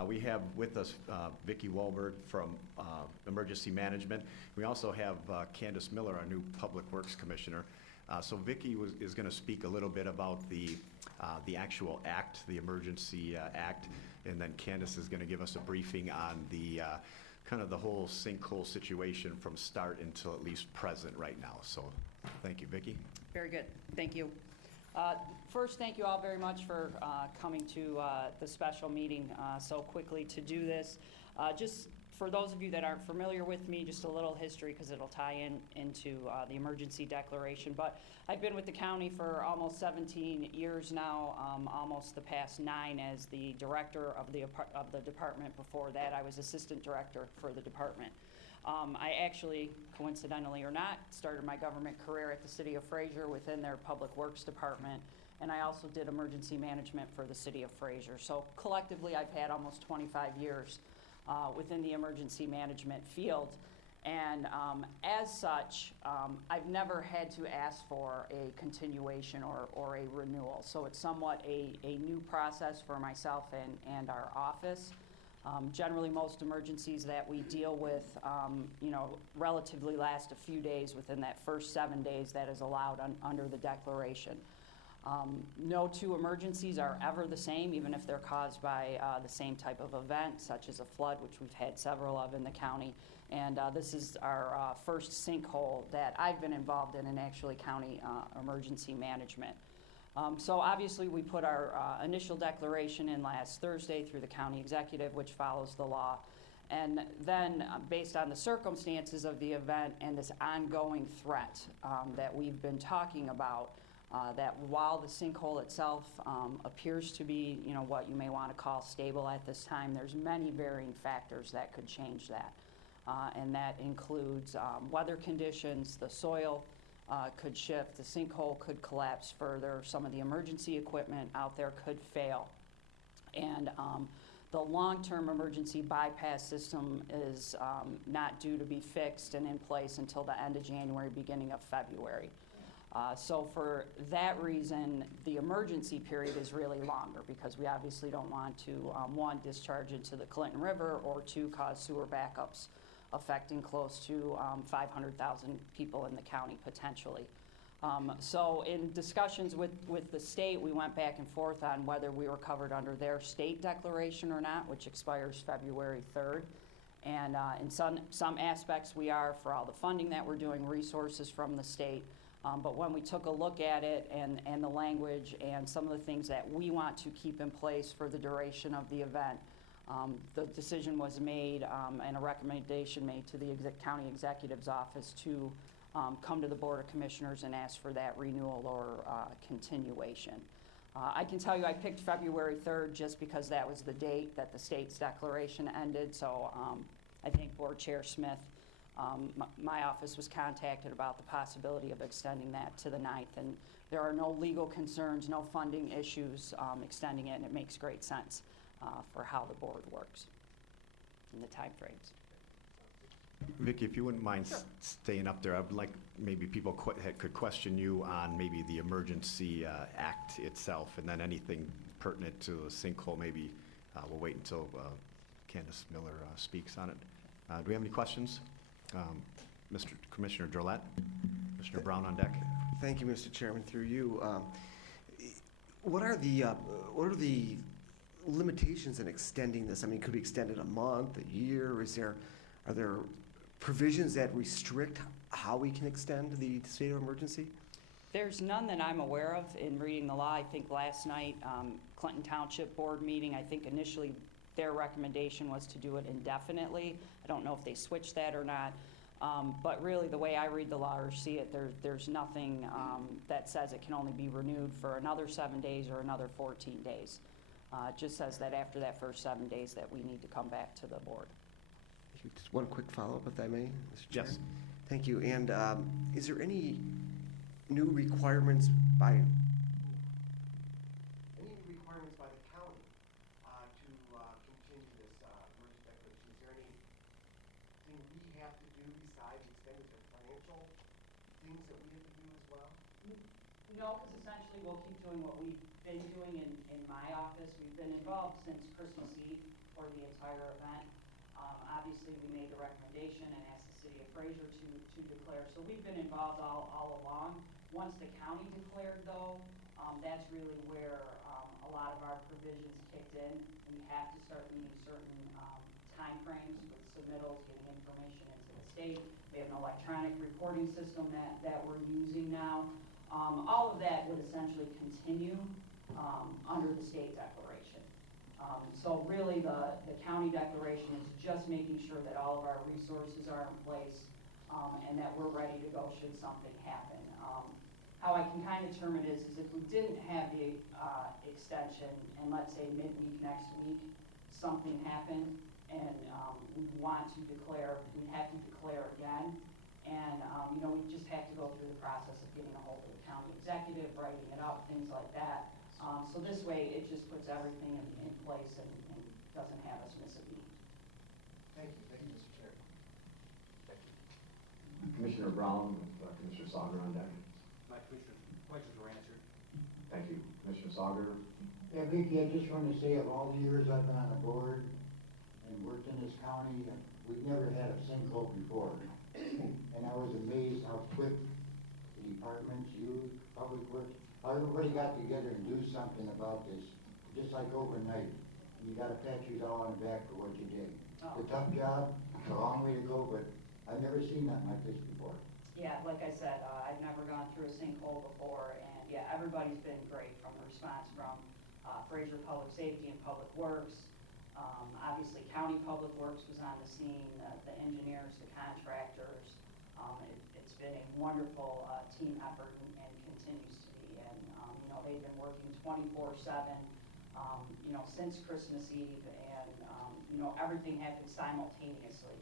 We have with us Vicki Wolber from Emergency Management. We also have Candace Miller, our new Public Works Commissioner. So Vicki is going to speak a little bit about the actual act, the Emergency Act, and then Candace is going to give us a briefing on the kind of the whole sinkhole situation from start until at least present right now. So thank you, Vicki. Very good. Thank you. First, thank you all very much for coming to the special meeting so quickly to do this. Just for those of you that aren't familiar with me, just a little history because it'll tie into the emergency declaration. But I've been with the county for almost 17 years now, almost the past 9 as the director of the department. Before that, I was assistant director for the department. I actually, coincidentally or not, started my government career at the city of Fraser within their public works department, and I also did emergency management for the city of Fraser. So collectively, I've had almost 25 years within the emergency management field, and as such, I've never had to ask for a continuation or a renewal. So it's somewhat a new process for myself and our office. Generally, most emergencies that we deal with, relatively last a few days within that first 7 days that is allowed under the declaration. No two emergencies are ever the same, even if they're caused by the same type of event, such as a flood, which we've had several of in the county. And this is our first sinkhole that I've been involved in actually county emergency management. So obviously we put our initial declaration in last Thursday through the county executive, which follows the law. And then based on the circumstances of the event and this ongoing threat that we've been talking about, that while the sinkhole itself appears to be, what you may want to call stable at this time, there's many varying factors that could change that. And that includes weather conditions, the soil could shift, the sinkhole could collapse further, some of the emergency equipment out there could fail. And the long-term emergency bypass system is not due to be fixed and in place until the end of January, beginning of February. So for that reason, the emergency period is really longer because we obviously don't want to, 1, discharge into the Clinton River, or 2, cause sewer backups affecting close to 500,000 people in the county potentially. So in discussions with the state, we went back and forth on whether we were covered under their state declaration or not, which expires February 3rd. And in some aspects we are, for all the funding that we're doing, resources from the state. But when we took a look at it and the language and some of the things that we want to keep in place for the duration of the event, the decision was made and a recommendation made to the county executive's office to come to the Board of Commissioners and ask for that renewal or continuation. I can tell you I picked February 3rd just because that was the date that the state's declaration ended. So I think Board Chair Smith, my office was contacted about the possibility of extending that to the 9th. And there are no legal concerns, no funding issues extending it, and it makes great sense for how the board works and the time frames. Vicki, if you wouldn't mind Sure. staying up there, I would like maybe people could question you on maybe the Emergency Act itself, and then anything pertinent to the sinkhole, maybe we'll wait until Candace Miller speaks on it. Do we have any questions? Mr. Commissioner Drollet, Commissioner Brown on deck. Thank you, Mr. Chairman. Through you, what are the limitations in extending this? I mean, could we extend it a month, a year? Are there provisions that restrict how we can extend the state of emergency? There's none that I'm aware of in reading the law. I think last night, Clinton Township Board meeting, I think initially their recommendation was to do it indefinitely. I don't know if they switched that or not. But really, the way I read the law or see it, there's nothing that says it can only be renewed for another 7 days or another 14 days. It just says that after that first 7 days that we need to come back to the board. Just one quick follow-up, if I may, Mr. Chair. Yes. Thank you. And is there any new requirements by the county to continue this emergency declaration? Is there anything we have to do besides extending the financial things that we have to do as well? No, because essentially we'll keep doing what we've been doing in my office. We've been involved since Christmas Eve, 4th entire event. Obviously, we made the recommendation and asked the city of Fraser to declare. So we've been involved all along. Once the county declared, though, that's really where a lot of our provisions kicked in. We have to start meeting certain timeframes with submittals, getting information into the state. We have an electronic reporting system that we're using now. All of that would essentially continue under the state declaration. So really the county declaration is just making sure that all of our resources are in place and that we're ready to go should something happen. How I can kind of determine is if we didn't have the extension and let's say midweek next week, something happened and we want to declare, we'd have to declare again. And, you know, we just have to go through the process of getting a hold of the county executive, writing it up, things like that. So this way, it just puts everything in place and doesn't have us miss a beat. Thank you, Mr. Chair. Commissioner Brown, Commissioner Sauger on deck. My questions were answered. Thank you. Commissioner Sauger. Yeah, Vicki, I just want to say of all the years I've been on the board and worked in this county, we've never had a sinkhole before. And I was amazed how quick the departments, you, Public Works, how everybody got together and do something about this, just like overnight. You got to pat you all on the back for what you did. It's a tough job, it's a long way to go, but I've never seen nothing like this before. Yeah, like I said, I've never gone through a sinkhole before, and yeah, everybody's been great from the response from Fraser Public Safety and Public Works. Obviously, County Public Works was on the scene, the engineers, the contractors. It's been a wonderful team effort and continues to be. And, you know, they've been working 24/7, you know, since Christmas Eve, and, you know, everything happens simultaneously.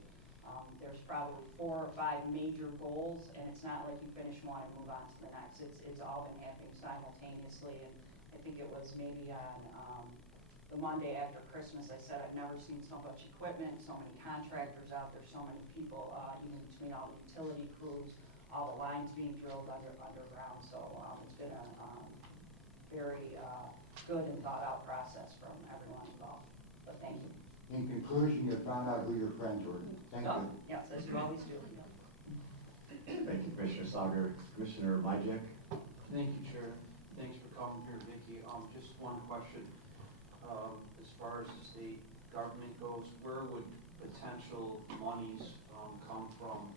There's probably 4 or 5 major goals, and it's not like you finish one and move on to the next. It's all been happening simultaneously, and I think it was maybe on the Monday after Christmas, I said I've never seen so much equipment, so many contractors out there, so many people, even between all the utility crews, all the lines being drilled underground. So it's been a very good and thought out process from everyone involved. But thank you. In conclusion, you found out who your friends were. Thank you. Yes, as you always do. Thank you, Commissioner Sauger. Commissioner Majek. Thank you, Chair. Thanks for coming here, Vicki. Just one question. As far as the state government goes, where would potential monies come from?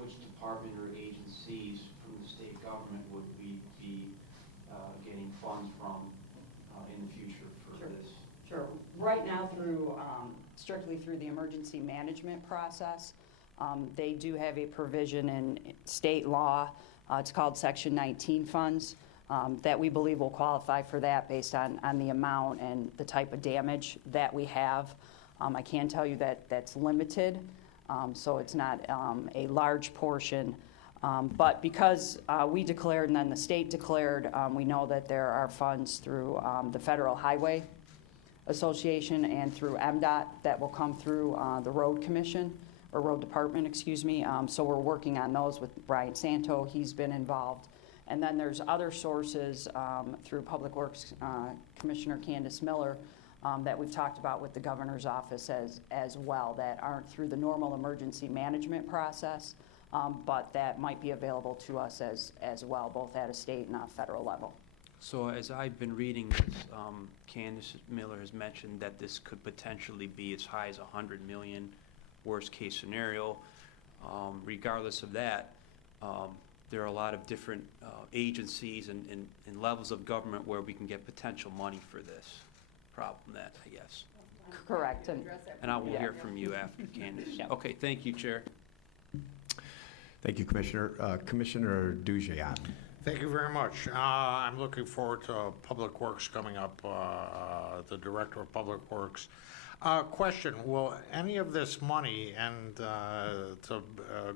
Which department or agencies from the state government would we be getting funds from in the future for this? Sure. Right now, through strictly through the emergency management process, they do have a provision in state law. It's called Section 19 funds. That we believe will qualify for that based on the amount and the type of damage that we have. I can tell you that that's limited, so it's not a large portion. But because we declared and then the state declared, we know that there are funds through the Federal Highway Association and through MDOT that will come through the Road Commission, or Road Department, excuse me. So we're working on those with Brian Santo. He's been involved. And then there's other sources through Public Works Commissioner Candace Miller that we've talked about with the governor's office as well, that aren't through the normal emergency management process, but that might be available to us as well, both at a state and a federal level. So as I've been reading this, Candace Miller has mentioned that this could potentially be as high as $100 million, worst case scenario. Regardless of that, there are a lot of different agencies and levels of government where we can get potential money for this problem, that I guess. Correct. And I will hear from you after, Candace. Yeah. Okay, thank you, Chair. Thank you, Commissioner. Commissioner Dujan. Thank you very much. I'm looking forward to Public Works coming up, the Director of Public Works. Question, will any of this money, and to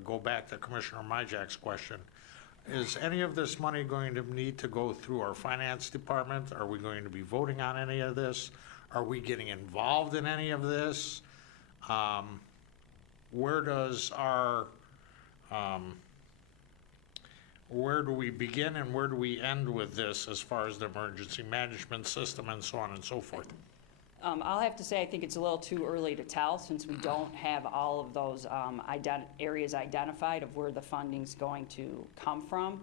go back to Commissioner Majek's question, is any of this money going to need to go through our finance department? Are we going to be voting on any of this? Are we getting involved in any of this? Where does our, where do we begin and where do we end with this as far as the emergency management system and so on and so forth? I'll have to say, I think it's a little too early to tell, since we don't have all of those areas identified of where the funding's going to come from.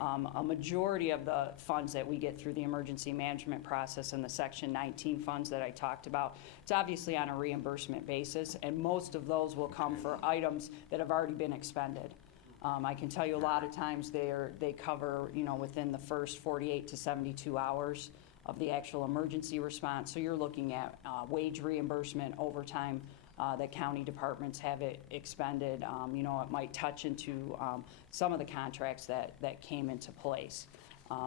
A majority of the funds that we get through the emergency management process and the Section 19 funds that I talked about, it's obviously on a reimbursement basis, and most of those will come for items that have already been expended. I can tell you a lot of times they cover, within the first 48 to 72 hours of the actual emergency response. So you're looking at wage reimbursement, overtime that county departments have it expended. It might touch into some of the contracts that came into place.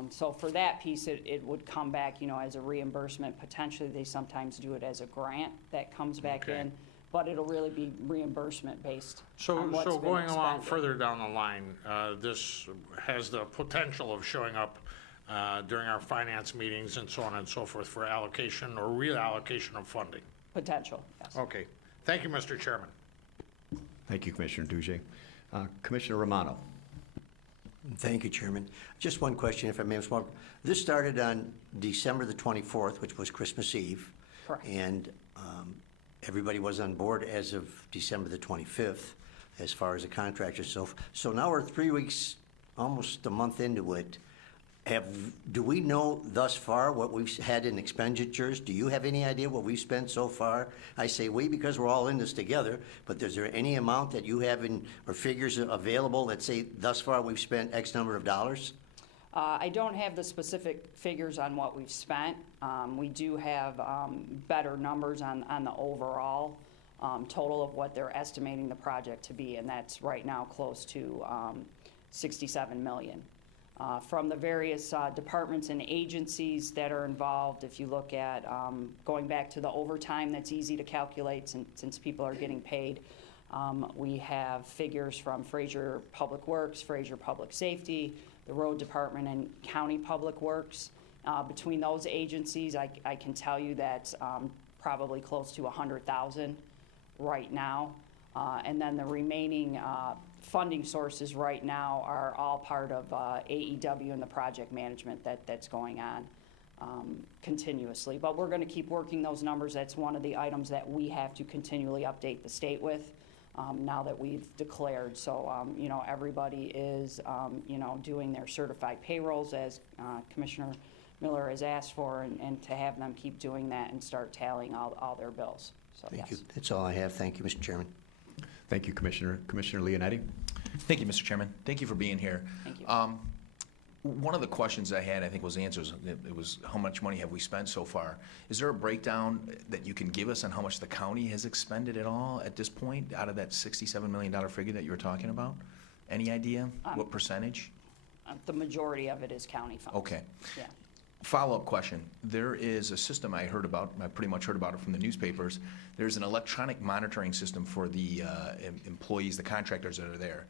So for that piece, it would come back, as a reimbursement. Potentially, they sometimes do it as a grant that comes back in, but it'll really be reimbursement based on what's So been going along expended. further down the line, this has the potential of showing up during our finance meetings and so on and so forth for allocation or reallocation of funding. Potential, yes. Okay. Thank you, Mr. Chairman. Thank you, Commissioner Duje. Commissioner Romano. Thank you, Chairman. Just one question, if I may, Ms. Wolber. This started on December the 24th, which was Christmas Eve. Correct. And everybody was on board as of December the 25th, as far as the contractors. So now we're 3 weeks, almost a month into it. Do we know thus far what we've had in expenditures? Do you have any idea what we've spent so far? I say we because we're all in this together, but is there any amount that you have or figures available that say thus far we've spent X number of dollars? I don't have the specific figures on what we've spent. We do have better numbers on the overall total of what they're estimating the project to be, and that's right now close to $67 million. From the various departments and agencies that are involved, if you look at going back to the overtime, that's easy to calculate since people are getting paid. We have figures from Fraser Public Works, Fraser Public Safety, the Road Department, and County Public Works. Between those agencies, I can tell you that's probably close to $100,000 right now. And then the remaining funding sources right now are all part of AEW and the project management that's going on continuously. But we're going to keep working those numbers. That's one of the items that we have to continually update the state with now that we've declared. So, everybody is, doing their certified payrolls as Commissioner Miller has asked for, and to have them keep doing that and start tallying all their bills. So, Thank yes. you. That's all I have. Thank you, Mr. Chairman. Thank you, Commissioner. Commissioner Leonetti. Thank you, Mr. Chairman. Thank you for being here. Thank you. One of the questions I had, I think, was answers. It was how much money have we spent so far? Is there a breakdown that you can give us on how much the county has expended at all at this point out of that $67 million figure that you were talking about? Any idea? What percentage? The majority of it is county funds. Okay. Yeah. Follow-up question. There is a system I heard about, I pretty much heard about it from the newspapers. There's an electronic monitoring system for the employees, the contractors that are there.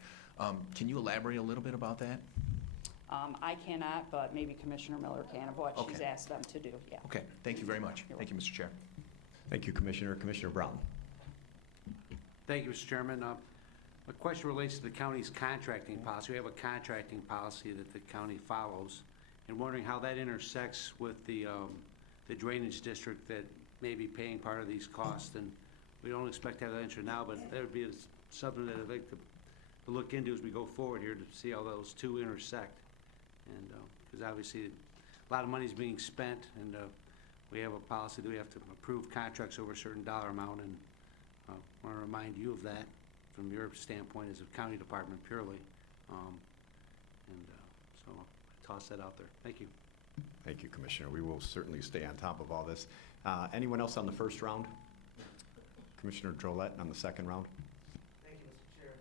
Can you elaborate a little bit about that? I cannot, but maybe Commissioner Miller can of what she's Okay. asked them to do, yeah. Okay, thank you very much. You're Thank you, Mr. Chair. Thank you, Commissioner. Commissioner Brown. Thank you, Mr. Chairman. My question relates to the county's contracting policy. We have a contracting policy that the county follows, and wondering how that intersects with the drainage district that may be paying part of these costs. And we don't expect to have that answer now, but that would be something that I'd like to look into as we go forward here to see how those two intersect. And because obviously a lot of money is being spent, and we have a policy that we have to approve contracts over a certain dollar amount, and I want to remind you of that from your standpoint as a county department purely. So I'll toss that out there. Thank you. Thank you, Commissioner. We will certainly stay on top of all this. Anyone else on the first round? Commissioner Drollet on the second round. Thank you, Mr. Chair.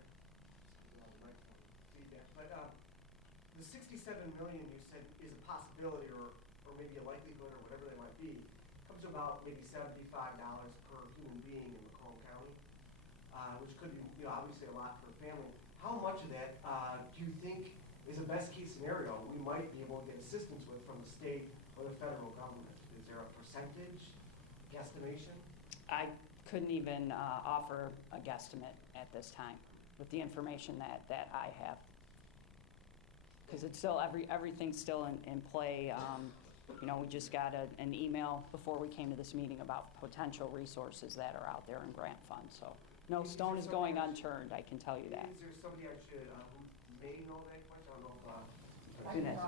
But the $67 million you said is a possibility or maybe a likelihood or whatever they might be, comes to about maybe $75 per human being in Macomb County, which could be, obviously a lot for a family. How much of that do you think is a best case scenario we might be able to get assistance with from the state or the federal government? Is there a percentage, guesstimation? I couldn't even offer a guesstimate at this time with the information that I have. Because it's still, everything's still in play. You know, we just got an email before we came to this meeting about potential resources that are out there in grant funds, so no stone is going unturned, I can tell you that. Is there somebody I should, who may know that question? I don't know if, I can ask.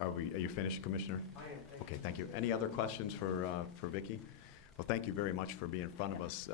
Are you finished, Commissioner? I am, thank you. Okay, thank you. Any other questions for Vicki? Well, thank you very much for being in front of us.